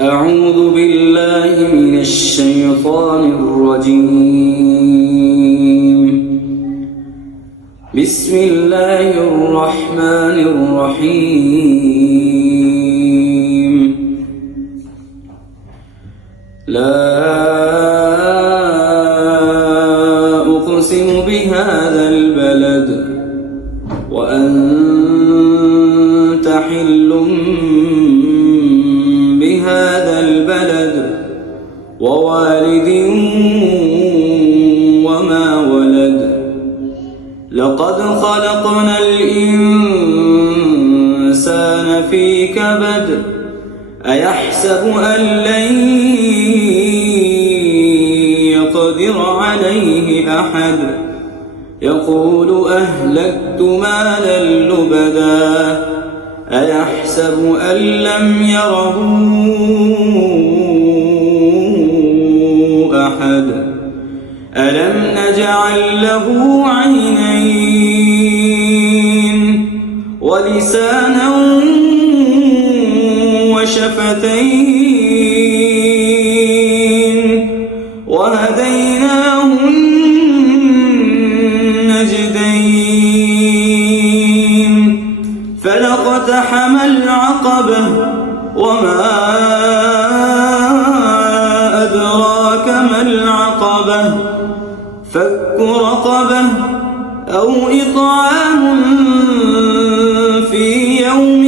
أعوذ بالله من الشيطان الرجيم. بسم الله الرحمن الرحيم. لا أقسم بهذا البلد وأنت حل بهذا البلد ووالد وما ولد. لقد خلقنا الإنسان في كبد. أيحسب أن لن يقدر عليه أحد. يقول أهلكت مالا لبدا. أيحسب أن لم يره أحد. ألم نجعل له عينين ولسانا وشفتين وهديناه النجدين. فلاقتحم العقبة وما أدراك ما العقبة. فك رقبة أو إطعام في يوم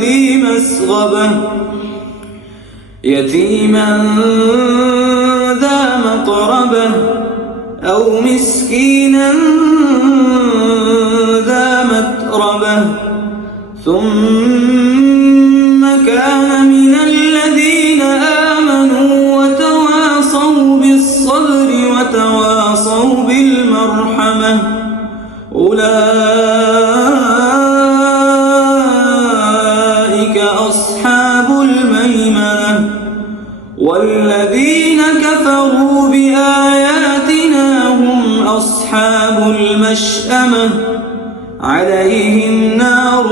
ذي مسغبة يتيما ذا مقربة أو مسكينا ذا متربة. ثم كان من الذين آمنوا وتواصوا بالصبر وتواصوا بالمرحمة. أولئك أصحاب الميمنة. والذين كفروا بآياتنا هم أصحاب المشأمة. عليهم نار